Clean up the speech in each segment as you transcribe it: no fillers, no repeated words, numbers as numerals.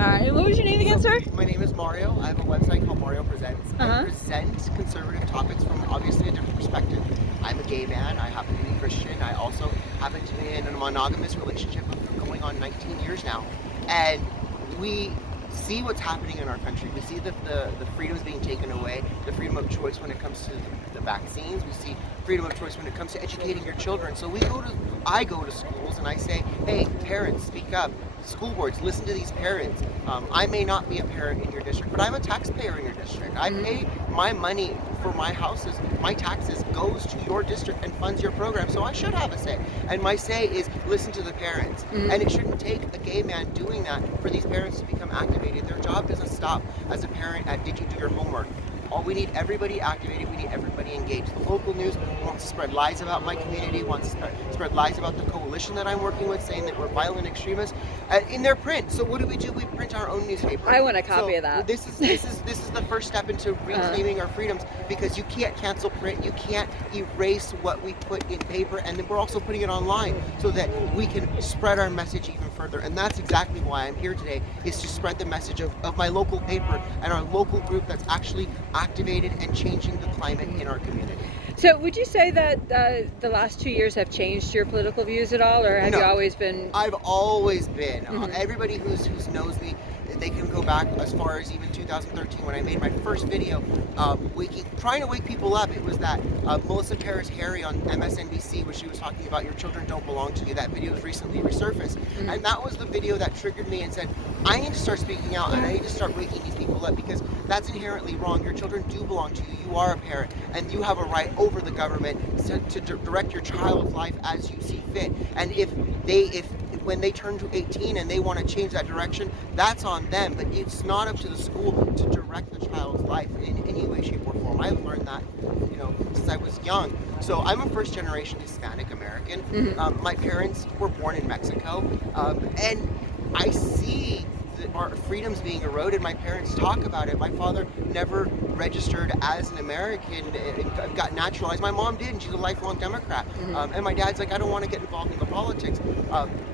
All right. And what was your name again, sir? My name is Mario. I have a website called Mario Presents. I present conservative topics from obviously a different perspective. I'm a gay man. I happen to be Christian. I also happen to be in a monogamous relationship going on 19 years now. And we see what's happening in our country. We see the freedoms being taken away, the freedom of choice when it comes to the vaccines. We see freedom of choice when it comes to educating your children. So I go to schools and I say, hey, parents, speak up. School boards, listen to these parents. I may not be a parent in your district, but I'm a taxpayer in your district. I pay my money for my houses, my taxes goes to your district and funds your program, so I should have a say. And my say is listen to the parents. And it shouldn't take a gay man doing that for these parents to become activated. Their job doesn't stop as a parent at did you do your homework. We need everybody activated, we need everybody engaged. The local news wants to spread lies about my community, wants to spread lies about the coalition that I'm working with, saying that we're violent extremists in their print. So what do? We print our own newspaper. I want a copy of that. This is the first step into reclaiming our freedoms, because you can't cancel print, you can't erase what we put in paper, and then we're also putting it online so that we can spread our message even further. And that's exactly why I'm here today, is to spread the message of my local paper and our local group that's actually activated and changing the climate in our community. So would you say that the last 2 years have changed your political views at all, or have you always been? I've always been. Everybody who knows me, they can go back as far as even 2013 when I made my first video trying to wake people up. It was that Melissa Paris Harry on MSNBC, where she was talking about your children don't belong to you. That video was recently resurfaced. And that was the video that triggered me and said, I need to start speaking out and I need to start waking these people up, because that's inherently wrong. Your children do belong to you. You are a parent and you have a right over the government to direct your child's life as you see fit. And if when they turn to 18 and they want to change that direction, that's on them, but it's not up to the school to direct the child's life in any way, shape, or form. I've learned that, since I was young. So I'm a first generation Hispanic American. My parents were born in Mexico, and I see our freedoms being eroded. My parents talk about it. My father never registered as an American and got naturalized. My mom did, and she's a lifelong Democrat. And my dad's like, I don't want to get involved in the politics.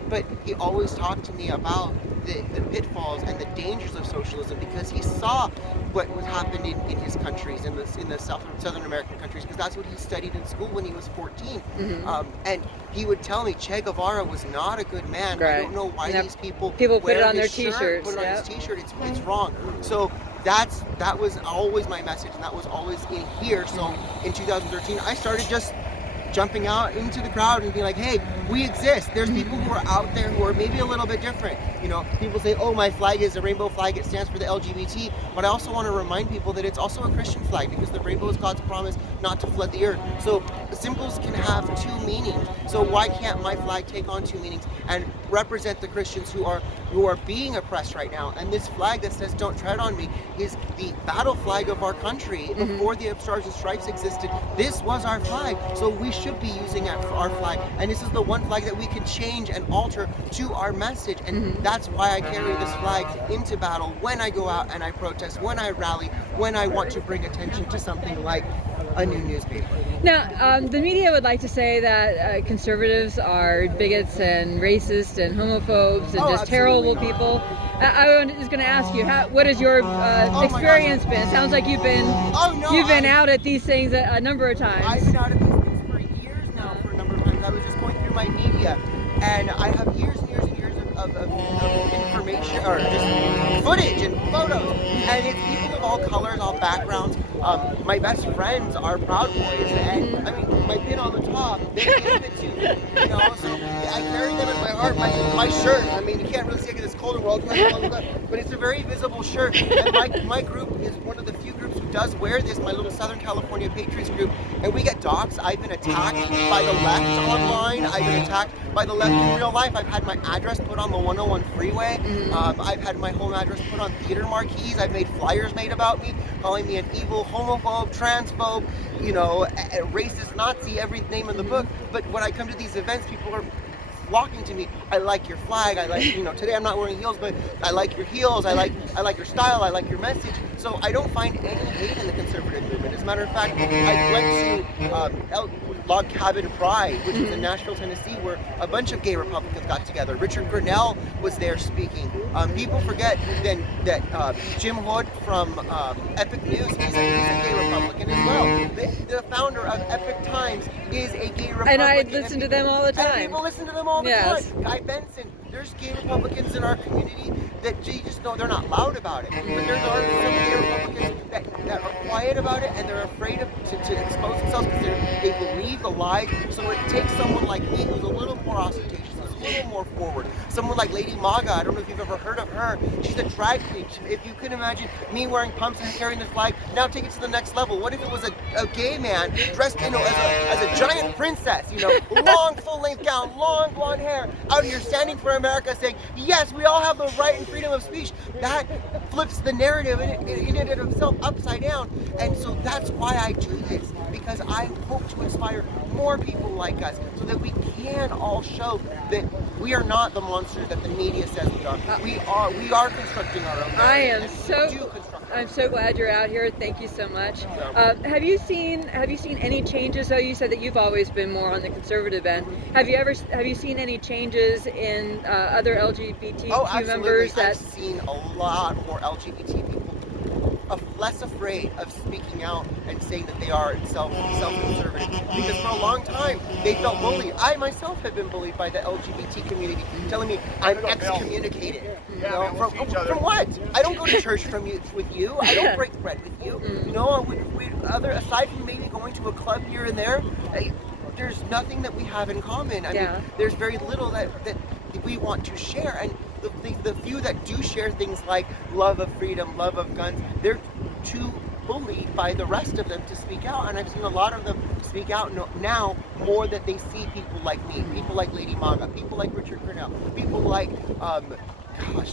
But he always talked to me about the pitfalls and the dangers of socialism, because he saw what happened in his countries, in the Southern American countries, because that's what he studied in school when he was 14. And he would tell me Che Guevara was not a good man. Right. I don't know why these people put it on their t-shirts. Put it on his t-shirt. It's wrong. So that was always my message, and that was always in here. So in 2013, I started just jumping out into the crowd and being like, hey, we exist. There's people who are out there who are maybe a little bit different. People say, oh, my flag is a rainbow flag, it stands for the LGBT, but I also want to remind people that it's also a Christian flag, because the rainbow is God's promise not to flood the earth. So symbols can have two meanings. So why can't my flag take on two meanings and represent the Christians who are being oppressed right now? And this flag that says don't tread on me is the battle flag of our country. Before the Stars and Stripes existed, this was our flag. So we should be using it for our flag. And this is the one flag that we can change and alter to our message. And that's why I carry this flag into battle when I go out and I protest, when I rally, when I want to bring attention to something like a new newspaper. Now, the media would like to say that conservatives are bigots and racist and homophobes and just terrible people. I was going to ask you, what has your experience been? It sounds like you've been out at these things a number of times. I've been out at these things for years now, for a number of times. I was just going through my media, and I have years and years and years of information, or just footage and photos, and it's people of all colors, all backgrounds. My best friends are Proud Boys, and I mean, my pin on the top, they gave it to me, so I carry them in my heart. My shirt, I mean, you can't really see it because it's cold and we're all but it's a very visible shirt, and my group is one of the few groups who does wear this, my little Southern California Patriots group, and we get doxxed. I've been attacked by the left online, I've been attacked by the left in real life. I've had my address put on the 101 freeway. I've had my home address put on theater marquees. I've made flyers made about me, calling me an evil homophobe, transphobe, a racist Nazi, every name in the book. But when I come to these events, people are flocking to me. I like your flag. I like, you know, today I'm not wearing heels, but I like your heels. I like your style. I like your message. So I don't find any hate in the conservative movement. As a matter of fact, I went to Log Cabin Pride, which was in Nashville, Tennessee, where a bunch of gay Republicans got together. Richard Grinnell was there speaking. People forget then that Jim Hood from Epic News, he's a gay Republican as well. The founder of Epic Times is a gay Republican. And I listen to them all the time. And people listen to them all the Yes. time. Guy Benson, there's gay Republicans in our community that you just know they're not loud about it. But there's already some gay Republicans that are quiet about it, and they're afraid to expose themselves because they believe the lie. So it takes someone like me who's a little more ostentatious, a little more forward. Someone like Lady Maga, I don't know if you've ever heard of her. She's a drag queen. If you can imagine me wearing pumps and carrying the flag, now take it to the next level. What if it was a gay man dressed, you know, as a giant princess, you know, long full-length gown, long blonde hair, out here standing for America saying, yes, we all have the right and freedom of speech. That flips the narrative in and of itself upside down. And so that's why I do this, because I hope to inspire more people like us so that we can all show that we are not the monsters that the media says we are. We are constructing our own. I'm so glad you're out here. Thank you so much. Have you seen any changes? Though you said that you've always been more on the conservative end. Have you seen any changes in other LGBTQ members? I've seen a lot more LGBT people less afraid of speaking out and saying that they are self-conservative, because for a long time they felt bullied. I myself have been bullied by the LGBT community, telling me I'm excommunicated. You know, from what? I don't go to church with you. I don't break bread with you. You know, aside from maybe going to a club here and there, there's nothing that we have in common. I mean, there's very little that we want to share, and the few that do share things like love of freedom, love of guns, they're too bullied by the rest of them to speak out. And I've seen a lot of them speak out now more that they see people like me, people like Lady Maga, people like Richard Grinnell, people like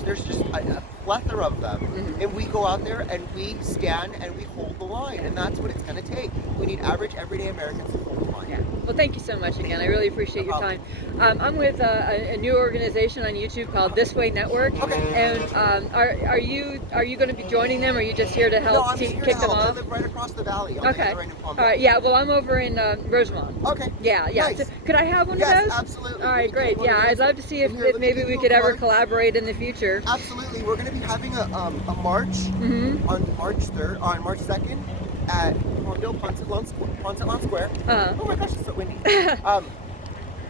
there's just a plethora of them. And we go out there and we stand and we hold the line, and that's what it's going to take. We need average, everyday Americans to hold the line. Yeah. Well, thank you so much again. I really appreciate your time. I'm with a new organization on YouTube called This Way Network. Okay. And are you going to be joining them, or are you just here to help No, I'm just here kick to them help. off? I live right across the valley. Okay. Right in All right. Yeah. Well, I'm over in Rosemont. Okay. Yeah. Nice. So, could I have one of Yes, those? absolutely. All right. Great. Yeah. I'd love to see if maybe we could ever collaborate in the future. Absolutely. We're going to be having a march on March 3rd, on March 2nd at Ponce Square. Oh my gosh, it's so windy.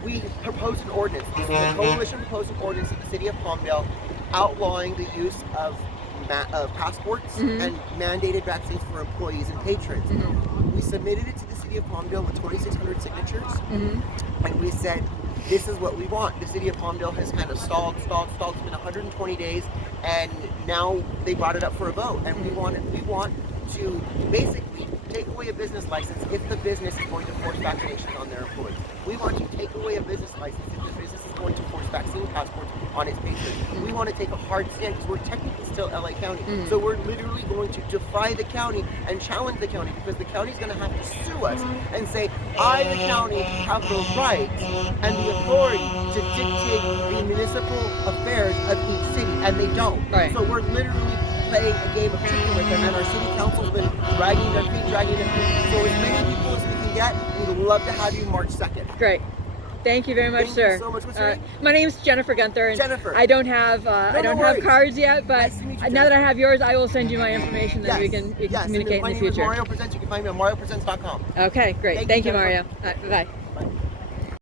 We proposed an ordinance. The coalition proposed an ordinance in the city of Palmdale outlawing the use of passports and mandated vaccines for employees and patrons. We submitted it to the city of Palmdale with 2,600 signatures, and we said, this is what we want. The city of Palmdale has kind of stalled. It's been 120 days, and now they brought it up for a vote. And we want to basically take away a business license if the business is going to force vaccinations on their employees. We want to take away a business license if the business is going to force vaccine passports on its patrons. We want to take a hard stand because we're technically still LA County. So we're literally going to defy the county and challenge the county, because the county's going to have to sue us and say, I, the county, have the right and the authority to dictate the municipal affairs of each city, and they don't. Right. So we're literally playing a game of chicken with them, and our city council's been dragging their feet. So as many people as we can get, we'd love to have you March 2nd. Great. Thank you very much, Thank sir. you so much. What's your name? My name's Jennifer Gunther. And Jennifer. I don't have have cards yet, but Nice to meet you, now that I have yours, I will send you my information. Then we can communicate in the My name is future. Mario Presents. You can find me on MarioPresents.com. Okay, great. Thank you, Mario. Bye.